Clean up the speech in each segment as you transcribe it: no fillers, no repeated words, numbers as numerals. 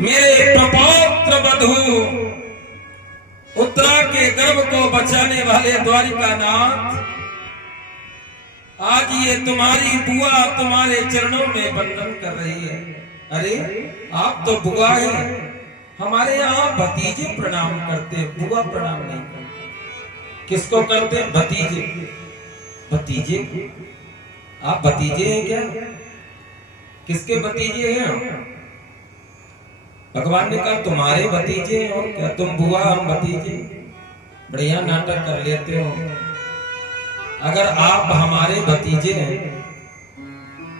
मेरे प्रपौत्र वधू उत्तरा के गर्भ को बचाने वाले द्वारिका नाथ, आज ये तुम्हारी बुआ तुम्हारे चरणों में वंदन कर रही है। अरे आप तो बुआ है, हमारे यहाँ भतीजे प्रणाम करते, बुआ प्रणाम नहीं करते। किसको करते? भतीजे। भतीजे? आप भतीजे हैं क्या? किसके भतीजे हैं? भगवान ने कहा तुम्हारे भतीजे और क्या, तुम बुआ हम भतीजे। बढ़िया नाटक कर लेते हो। अगर आप हमारे भतीजे हैं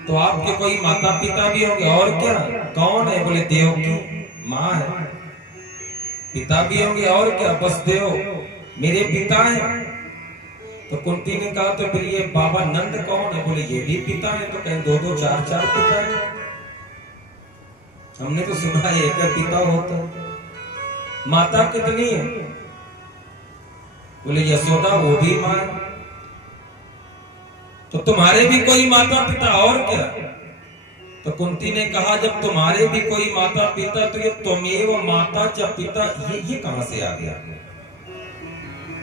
तो आपके कोई माता पिता भी होंगे, और क्या? कौन है? बोले देव की माँ है। पिता भी होंगे, और क्या? वसुदेव मेरे पिता हैं। तो कुंती ने कहा तो फिर ये बाबा नंद कौन है? बोले ये भी पिता है। तो कहीं दो दो चार चार पिता है। हमने तो सुना है एक पिता होता है। माता कितनी है? बोले यशोदा वो भी मां। तो तुम्हारे भी कोई माता पिता, और क्या? तो कुंती ने कहा जब तुम्हारे भी कोई माता पिता तो ये त्वमेव माता च पिता, ये कहां से आ गया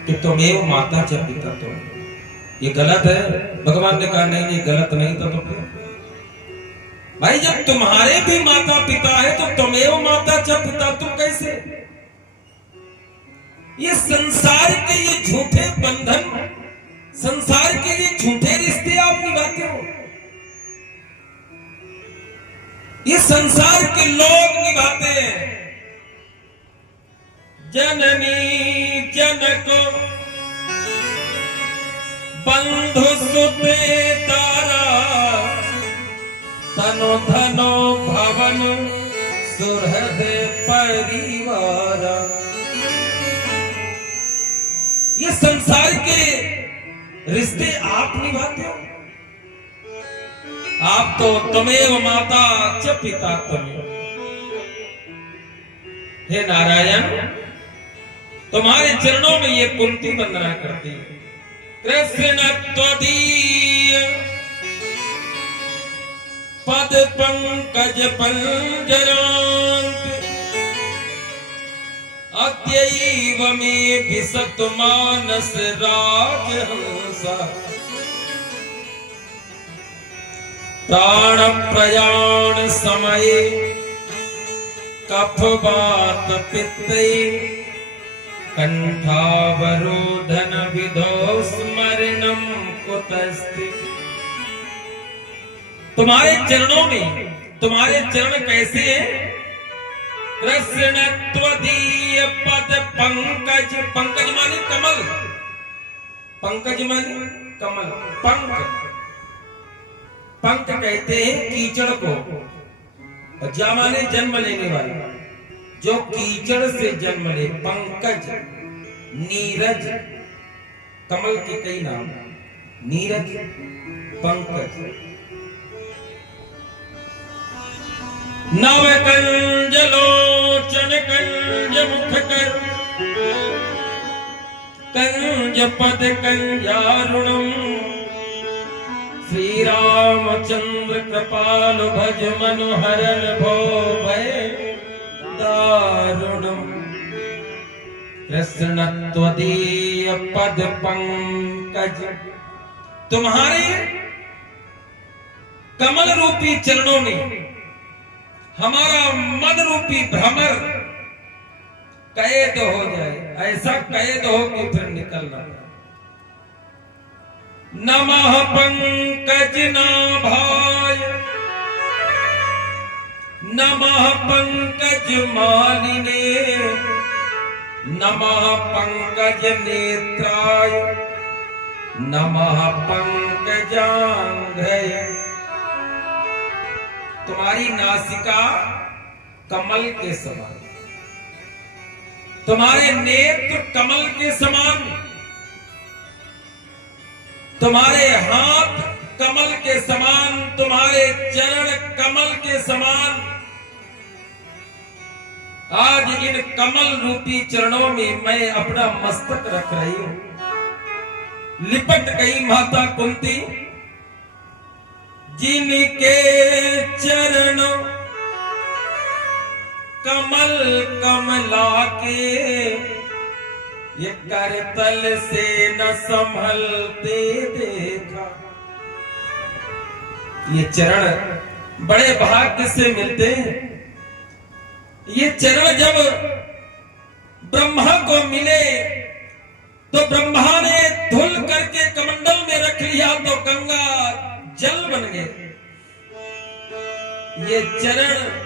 कि त्वमेव माता च पिता? तो ये गलत है। भगवान ने कहा नहीं गलत नहीं था। तो फिर भाई जब तुम्हारे भी माता पिता है तो त्वमेव माता च पिता, तुम कैसे? ये संसार के ये झूठे बंधन, संसार के ये झूठे रिश्ते आप निभाते हो। ये संसार के लोग निभाते हैं। जननी जनक बंधु सुते तारा, तनो धनो भवन सुहृद परिवार। ये संसार के रिश्ते आप निभाते हो। आप तो त्वमेव माता च पिता त्वमेव। हे नारायण, तुम्हारे चरणों में ये कुंती वंदना करती है। कृष्ण त्वदीय पद पंकज पंजरांत, अद्यैव मे विसत मानस राजहंसा। प्राण प्रयाण समये कफ वात पित्ते, कंठावरोधन विधो स्मरणम कुतस्ति। तुम्हारे चरणों में, तुम्हारे चरण कैसे हैं? कृष्ण त्वदीय पद पंकज, पंकज माने कमल, पंकज माने कमल, पंक, पंक कहते हैं कीचड़ को, जा माने जन्म लेने वाला, जो कीचड़ से जन्म ले। पंकज, नीरज, कमल के कई नाम, नीरज, पंकज। नव कंज लोचन कंज मुख कर, कंज पद कंजारुणम। श्री रामचंद्र कृपाल भज मनोहरन भो भय दारुणम। कृष्ण त्वदीय पद पंकज, तुम्हारे कमल रूपी चरणों में हमारा मन रूपी भ्रमर कैद हो जाए, ऐसा कैद हो कि फिर निकलना। नमः पंकज नाभाय, नमः पंकज मालिने, नमः पंकज नेत्राय, नमः पंकजांघ्रये। तुम्हारी नासिका कमल के समान, तुम्हारे नेत्र कमल के समान, तुम्हारे हाथ कमल के समान, तुम्हारे चरण कमल के समान। आज इन कमल रूपी चरणों में मैं अपना मस्तक रख रही हूं। लिपट गई माता कुंती, जिनके चरण कमल कमला के ये करतल से न संभलते देखा। ये चरण बड़े भाग्य से मिलते हैं। ये चरण जब ब्रह्मा को मिले तो ब्रह्मा ने धुल करके कमंडल में रख लिया तो गंगा जल बन गए। ये चरण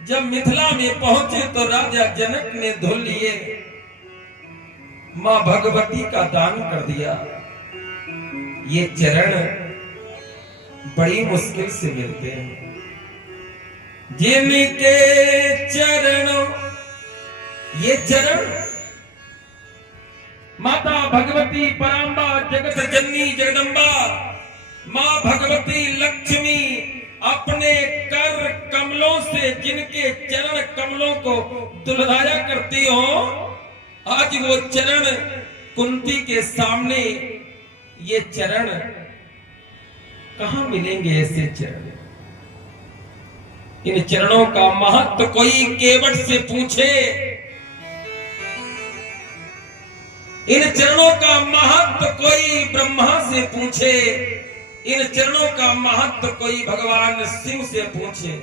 जब मिथिला में पहुंचे तो राजा जनक ने धुल लिए, मां भगवती का दान कर दिया। ये चरण बड़ी मुश्किल से मिलते हैं। जिनके चरण, ये चरण माता भगवती परांबा जगत जननी जगदम्बा मां भगवती लक्ष्मी अपने कर कमलों से जिनके चरण कमलों को दुल्हाया करती हो, आज वो चरण कुंती के सामने, ये चरण कहां मिलेंगे ऐसे चरण? इन चरणों का महत्व कोई केवट से पूछे, इन चरणों का महत्व कोई ब्रह्मा से पूछे, इन चरणों का महत्व कोई भगवान शिव से पूछे।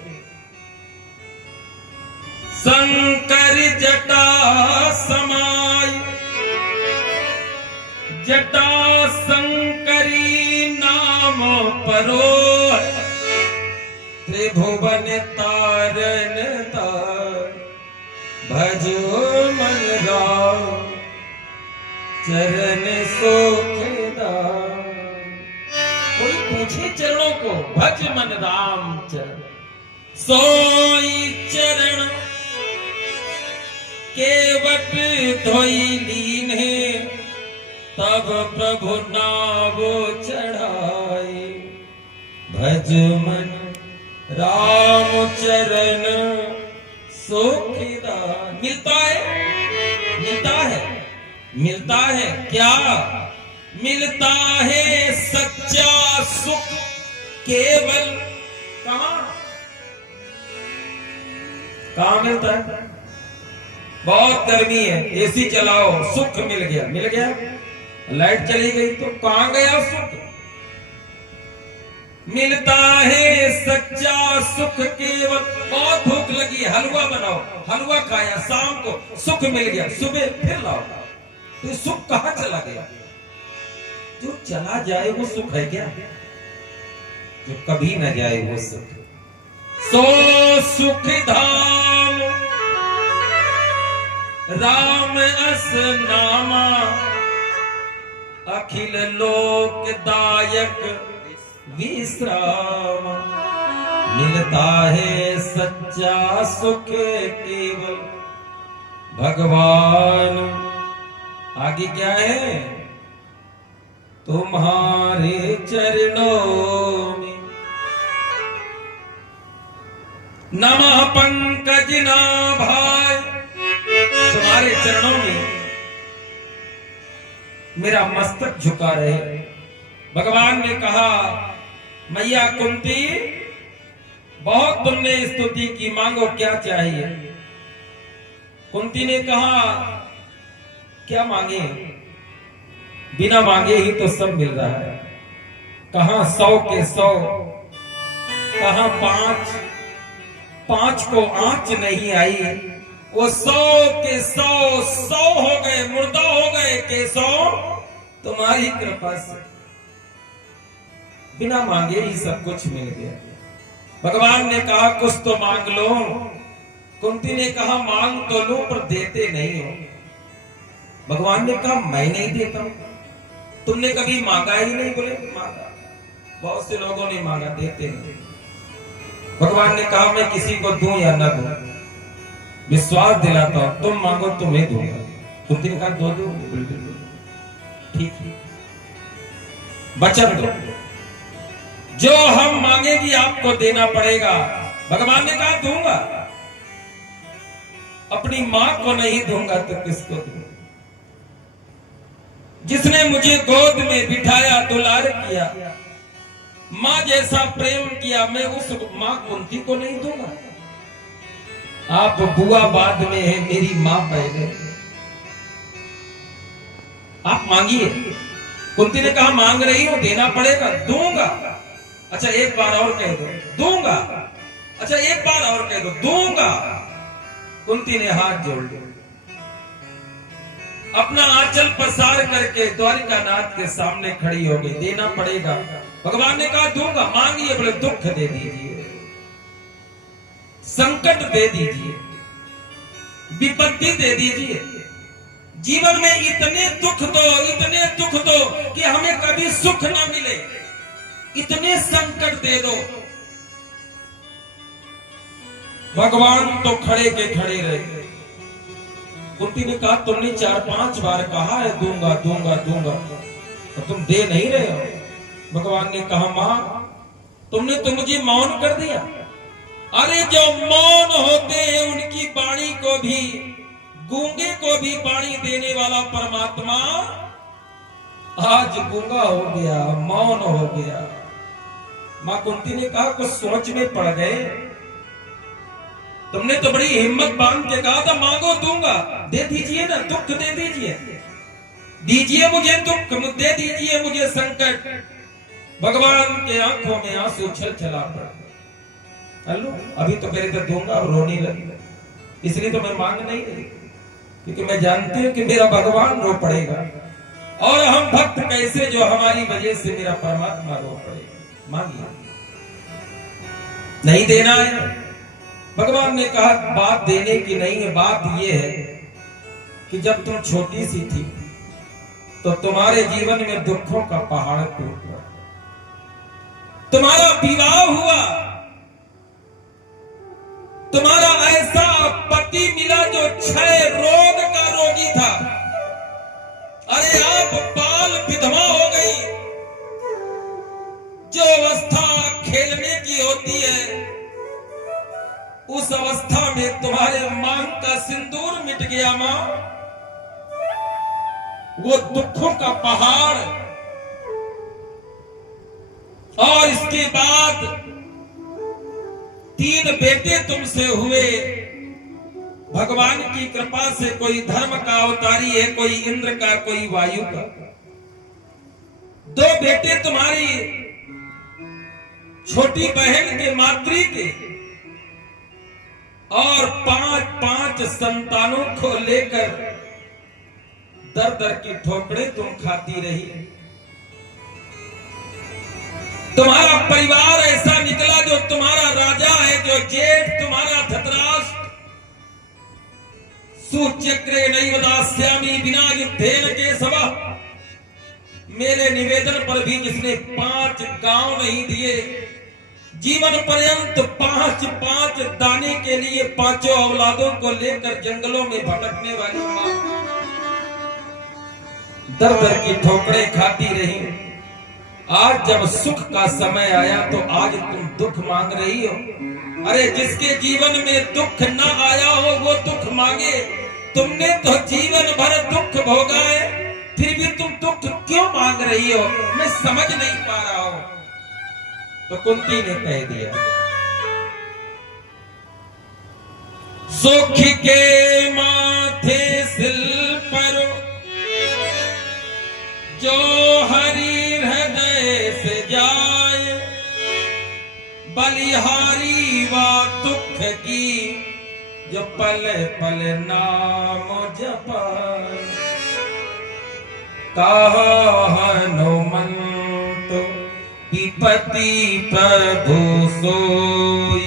शंकर जटा समाय, जटा शंकरी नाम परो, त्रिभुवन तारण तार, भजो मन राम चरण सुखदार। कोई पूछे चरणों को, भज मन राम चरण, सोई चरण केवट धोई लीन है, तब प्रभु नावो चढ़ाए, भज मन राम चरण सुखदार। मिलता है, मिलता है, मिलता है क्या? मिलता है सच्चा सुख केवल कहां? कहां मिलता है? बहुत गर्मी है, एसी चलाओ, सुख मिल गया, मिल गया। लाइट चली गई तो कहां गया सुख? मिलता है सच्चा सुख केवल। बहुत भूख लगी, हलवा बनाओ, हलवा खाया, शाम को सुख मिल गया, सुबह फिर लाओ, तो सुख कहां चला गया? जो चला जाए वो सुख है क्या? जो कभी न जाए वो सुख। सो सुख धाम राम अस नामा, अखिल लोक दायक विश्राम। मिलता है सच्चा सुख केवल भगवान। आगे क्या है? तुम्हारे चरणों में नमः पंकज नाभाय। तुम्हारे चरणों में मेरा मस्तक झुका रहे। भगवान ने कहा, मैया कुंती, बहुत तुमने स्तुति की, मांगो क्या चाहिए? कुंती ने कहा, क्या मांगे? बिना मांगे ही तो सब मिल रहा है। कहां 100 के 100, कहां 5 को आंच नहीं आई। वो 100 के 100 हो गए, मुर्दा हो गए के 100 तुम्हारी कृपा से। बिना मांगे ही सब कुछ मिल गया। भगवान ने कहा, कुछ तो मांग लो। कुंती ने कहा, मांग तो लो पर देते नहीं हो। भगवान ने कहा, मैं नहीं देता हूं। तुमने कभी मांगा ही नहीं? बोले मांगा, बहुत से लोगों ने मांगा, देते नहीं। भगवान ने कहा, मैं किसी को दूं या ना दूं, विश्वास दिलाता हूं, तुम मांगो तुम्हें दूंगा। कुंती ने कहा, दो दो, बिल्कुल ठीक, वचन दो, जो हम मांगेगी आपको देना पड़ेगा। भगवान ने कहा, दूंगा। अपनी मां को नहीं दूंगा तो किसको दूंगा? जिसने मुझे गोद में बिठाया, दुलार किया, मां जैसा प्रेम किया, मैं उस मां कुंती को नहीं दूंगा? आप बुआ बाद में है, मेरी मां पहले। आप मांगिए। कुंती ने कहा मांग रही हो, देना पड़ेगा, दूंगा। अच्छा एक बार और कह दो, दूंगा। अच्छा एक बार और कह दो, दूंगा। कुंती ने हाथ जोड़ लिया, अपना आंचल पसार करके द्वारिकानाथ के सामने खड़ी हो गई। देना पड़ेगा। भगवान ने कहा दूंगा। मांगिए। बोले दुख दे दीजिए, संकट दे दीजिए, विपत्ति दे दीजिए। जीवन में इतने दुख दो कि हमें कभी सुख ना मिले, इतने संकट दे दो। भगवान तो खड़े के खड़े रहे। कुंती ने कहा तुमने 4-5 बार कहा है दूंगा दूंगा दूंगा, तो तुम दे नहीं रहे हो। भगवान ने कहा मां, तुमने तो मुझे मौन कर दिया। अरे जो मौन होते हैं उनकी वाणी को भी, गूंगे को भी वाणी देने वाला परमात्मा आज गूंगा हो गया, मौन हो गया। मां कुंती ने कहा कुछ सोच में पड़ गए। तुमने तो बड़ी हिम्मत बांध के कहा था मांगो दूंगा। दे दीजिए ना, दुख दे दीजिए, दीजिए मुझे दुख, दे दीजिए मुझे संकट। भगवान के आंखों में आंसू छलछला पड़ा। हेलो, अभी तो मेरे तो दूंगा और रोने लगी, इसलिए तो मैं मांग नहीं रही, क्योंकि मैं जानती हूं कि मेरा भगवान रो पड़ेगा और हम भक्त कैसे जो हमारी वजह से मेरा परमात्मा रो पड़ेगा। मांगिए। नहीं देना है। भगवान ने कहा बात देने की नहीं है, बात यह है कि जब तुम छोटी सी थी तो तुम्हारे जीवन में दुखों का पहाड़ टूटा, तुम्हारा विवाह हुआ, तुम्हारा ऐसा पति मिला जो क्षय रोग का रोगी था। अरे आप बाल विधवा हो गई। जो अवस्था खेलने की होती है उस अवस्था में तुम्हारे मांग का सिंदूर मिट गया मां। वो दुखों का पहाड़। और इसके बाद 3 बेटे तुमसे हुए। भगवान की कृपा से कोई धर्म का अवतारी है, कोई इंद्र का, कोई वायु का। 2 बेटे तुम्हारी छोटी बहन के मातृ के, और 5 संतानों को लेकर दर दर की ठोकरें तुम खाती रही। तुम्हारा परिवार ऐसा निकला जो तुम्हारा राजा है, जो जेठ तुम्हारा धृतराष्ट्र, सुचक्रे नैव दास्यामि बिना युद्धेन केशव। मेरे निवेदन पर भी जिसने 5 गांव नहीं दिए, जीवन पर्यंत 5 दाने के लिए 5 औलादों को लेकर जंगलों में भटकने वाली मां दर दर की ठोकरें खाती रही। आज जब सुख का समय आया तो आज तुम दुख मांग रही हो। अरे जिसके जीवन में दुख ना आया हो वो दुख मांगे। तुमने तो जीवन भर दुख भोगा है, फिर भी तुम दुख क्यों मांग रही हो? मैं समझ नहीं पा रहा हूं। तो कुंती ने कह दिया, सुख के माथे सिल पर जो हरि हृदय से जाए, बलिहारी वा दुख की जो पल पल नाम जपाए। कहा हनुमंत विपति प्रभु सोई,